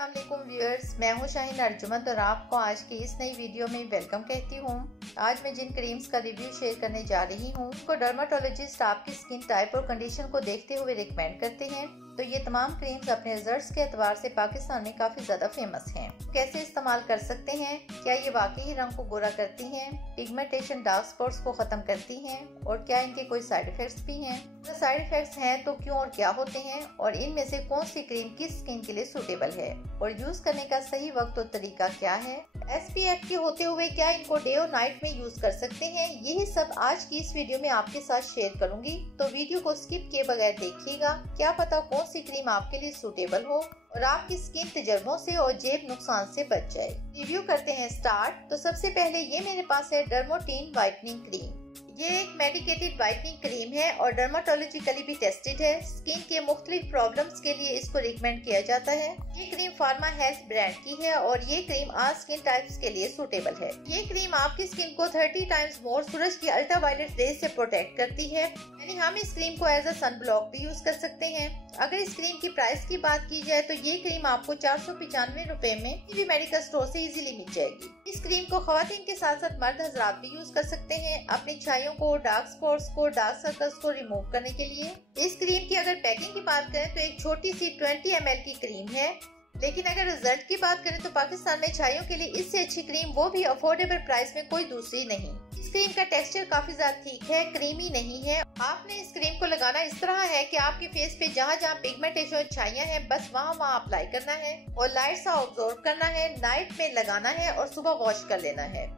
अस्सलामुअलैकुम व्यूअर्स, मैं हूं शाहीन अर्जुमंद और आपको आज की इस नई वीडियो में वेलकम कहती हूं। आज मैं जिन क्रीम्स का रिव्यू शेयर करने जा रही हूं उनको डर्माटोलॉजिस्ट आपकी स्किन टाइप और कंडीशन को देखते हुए रिकमेंड करते हैं। तो ये तमाम क्रीम्स अपने रिजल्ट्स के एतबार से पाकिस्तान में काफी ज्यादा फेमस हैं। कैसे इस्तेमाल कर सकते हैं, क्या ये वाकई ही रंग को गोरा करती हैं, पिगमेंटेशन, डार्क स्पॉट्स को खत्म करती हैं और क्या इनके कोई साइड इफेक्ट्स भी हैं। तो साइड इफेक्ट्स हैं तो क्यों और क्या होते हैं और इनमें से कौन सी क्रीम किस स्किन के लिए सूटेबल है और यूज करने का सही वक्त और तरीका क्या है। SPF के होते हुए क्या इनको डे और नाइट में यूज कर सकते हैं, यही सब आज की इस वीडियो में आपके साथ शेयर करूंगी। तो वीडियो को स्किप किए बगैर देखिएगा, क्या पता कौन सी क्रीम आपके लिए सूटेबल हो और आपकी स्किन तजर्बों से और जेब नुकसान से बच जाए। रिव्यू करते हैं स्टार्ट। तो सबसे पहले ये मेरे पास है डर्मोटीन वाइटनिंग क्रीम। ये एक मेडिकेटेड वाइटनिंग क्रीम है और डर्माटोलॉजिकली भी टेस्टेड है। स्किन के मुख्तलिफ प्रॉब्लम्स के लिए इसको रिकमेंड किया जाता है। ये क्रीम फार्मा हेल्थ ब्रांड की है और ये क्रीम ऑल स्किन टाइप्स के लिए सूटेबल है। ये क्रीम आपकी स्किन को 30 टाइम्स मोर सूरज की अल्ट्रावायलेट रेज से प्रोटेक्ट करती है, यानी हम इस क्रीम को एज अ सन ब्लॉक भी यूज कर सकते हैं। अगर इस क्रीम की प्राइस की बात की जाए तो ये क्रीम आपको 495 रुपए में किसी भी मेडिकल स्टोर से इजीली मिल जाएगी। इस क्रीम को खवातीन के साथ साथ मर्द हजरात भी यूज कर सकते हैं अपनी छाइयों को, डार्क स्पॉट्स को, डार्क सर्कल्स को रिमूव करने के लिए। इस क्रीम की अगर पैकिंग की बात करें तो एक छोटी सी 20 ml की क्रीम है, लेकिन अगर रिजल्ट की बात करें तो पाकिस्तान में छाइयों के लिए इससे अच्छी क्रीम, वो भी अफोर्डेबल प्राइस में, कोई दूसरी नहीं। इस क्रीम का टेक्सचर काफी ज्यादा ठीक है, क्रीमी नहीं है। आपने इस क्रीम को लगाना इस तरह है कि आपके फेस पे जहाँ जहाँ पिगमेंटेशन और छाइयाँ हैं बस वहाँ अप्लाई करना है और लाइट सा ऑब्जॉर्व करना है, नाइट में लगाना है और सुबह वॉश कर लेना है।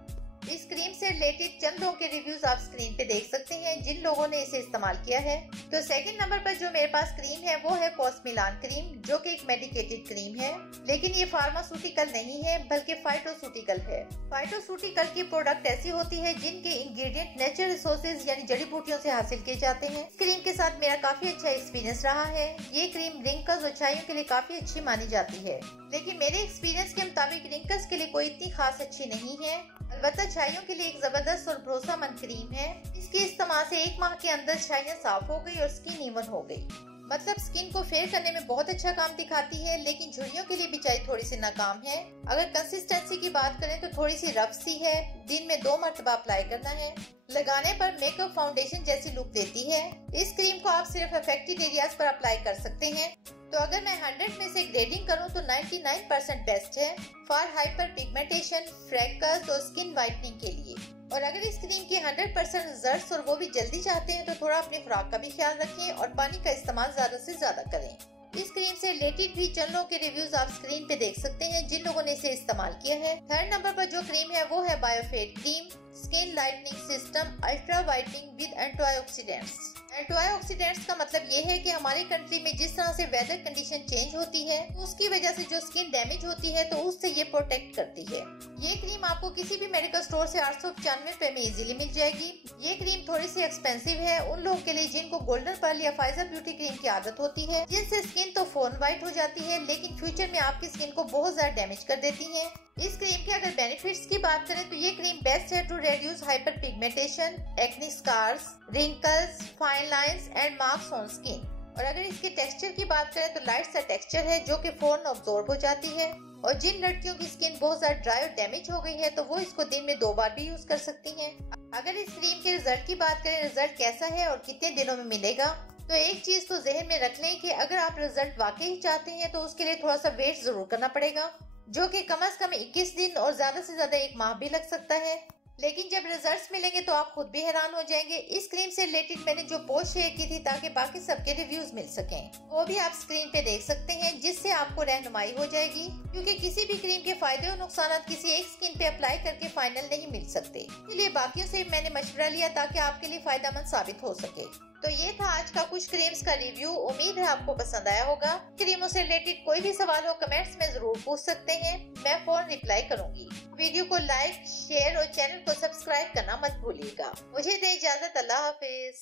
इस क्रीम से रिलेटेड चंद लोगों के रिव्यूज आप स्क्रीन पे देख सकते हैं जिन लोगों ने इसे इस्तेमाल किया है। तो सेकंड नंबर पर जो मेरे पास क्रीम है वो है कॉस्मिलान क्रीम, जो कि एक मेडिकेटेड क्रीम है, लेकिन ये फार्मास्यूटिकल नहीं है बल्कि फाइटोसूटिकल है। फाइटोसूटिकल की प्रोडक्ट ऐसी होती है जिनके इंग्रेडिएंट नेचुरल रिसोर्सेज यानी जड़ी बूटियों से हासिल किए जाते हैं। इस क्रीम के साथ मेरा काफी अच्छा एक्सपीरियंस रहा है। ये क्रीम रिंकल्स और छाइयों के लिए काफी अच्छी मानी जाती है, लेकिन मेरे एक्सपीरियंस के मुताबिक रिंकल्स के लिए कोई इतनी खास अच्छी नहीं है। अलबत्ता छाइयों के लिए एक जबरदस्त और भरोसेमंद क्रीम है। इसके इस्तेमाल से 1 माह के अंदर छाइयाँ साफ हो गई और स्किन इवन हो गई, मतलब स्किन को फेयर करने में बहुत अच्छा काम दिखाती है, लेकिन झुर्रियों के लिए बिचाई थोड़ी सी नाकाम है। अगर कंसिस्टेंसी की बात करें तो थोड़ी सी रफ सी है। दिन में 2 मरतबा अप्लाई करना है। लगाने पर मेकअप फाउंडेशन जैसी लुक देती है। इस क्रीम को आप सिर्फ अफेक्टेड एरियाज पर अप्लाई कर सकते हैं। तो अगर मैं 100 में से ग्रेडिंग करूं तो 99% बेस्ट है फॉर हाइपर पिगमेंटेशन, फ्रेकल्स और स्किन वाइटनिंग के लिए। और अगर इस क्रीम के 100% रिजल्ट्स और वो भी जल्दी चाहते हैं तो थोड़ा अपने खुराक का भी ख्याल रखें और पानी का इस्तेमाल ज्यादा से ज्यादा करें। इस क्रीम से रिलेटेड भी चंद लोगों के रिव्यूज आप स्क्रीन पे देख सकते हैं जिन लोगों ने इसे इस्तेमाल किया है। थर्ड नंबर पर जो क्रीम है वो है biofat cream, skin lightening system ultra whitening with antioxidants. Antioxidants का मतलब ये है कि हमारी कंट्री में जिस तरह से वेदर कंडीशन चेंज होती है तो उसकी वजह से जो स्किन डैमेज होती है तो उससे ये प्रोटेक्ट करती है। ये क्रीम आपको किसी भी मेडिकल स्टोर से 895 रुपए में इजीली मिल जाएगी। ये क्रीम थोड़ी सी एक्सपेंसिव है उन लोगों के लिए जिनको गोल्डन पर्ल या फाइजर ब्यूटी क्रीम की आदत होती है, जिनसे स्किन तो फोन वाइट हो जाती है लेकिन फ्यूचर में आपकी स्किन को बहुत ज्यादा डैमेज कर देती है। इस क्रीम के अगर बेनिफिट्स की बात करें तो ये क्रीम बेस्ट है to reduce hyperpigmentation, acne scars, wrinkles, fine lines and marks on skin. और अगर इसके टेक्सचर की बात करें तो लाइट सा टेक्सचर है जो कि फौरन अब्सॉर्ब हो जाती है। और जिन लड़कियों की स्किन बहुत ज्यादा ड्राई और डैमेज हो गई है तो वो इसको दिन में 2 बार भी यूज कर सकती हैं। अगर इस क्रीम के रिजल्ट की बात करें, रिजल्ट कैसा है और कितने दिनों में मिलेगा, तो एक चीज तो जहन में रख लें कि अगर आप रिजल्ट वाकई ही चाहते हैं तो उसके लिए थोड़ा सा वेट जरूर करना पड़ेगा, जो कि कम से कम 21 दिन और ज्यादा से ज्यादा 1 माह भी लग सकता है। लेकिन जब रिजल्ट्स मिलेंगे तो आप खुद भी हैरान हो जाएंगे। इस क्रीम से रिलेटेड मैंने जो पोस्ट शेयर की थी ताकि बाकी सबके रिव्यूज मिल सकें, वो भी आप स्क्रीन पे देख सकते हैं, जिससे आपको रहनुमाई हो जाएगी, क्योंकि किसी भी क्रीम के फायदे और नुकसान किसी एक स्किन पे अप्लाई करके फाइनल नहीं मिल सकते। इसलिए बाकियों से मैंने मशवरा लिया ताकि आपके लिए फायदेमंद साबित हो सके। तो ये था आज का कुछ क्रीम्स का रिव्यू। उम्मीद है आपको पसंद आया होगा। क्रीमों से रिलेटेड कोई भी सवाल हो कमेंट्स में जरूर पूछ सकते हैं, मैं फौरन रिप्लाई करूंगी। वीडियो को लाइक, शेयर और चैनल को सब्सक्राइब करना मत भूलिएगा। मुझे दे इजाजत, अल्लाह हाफिज।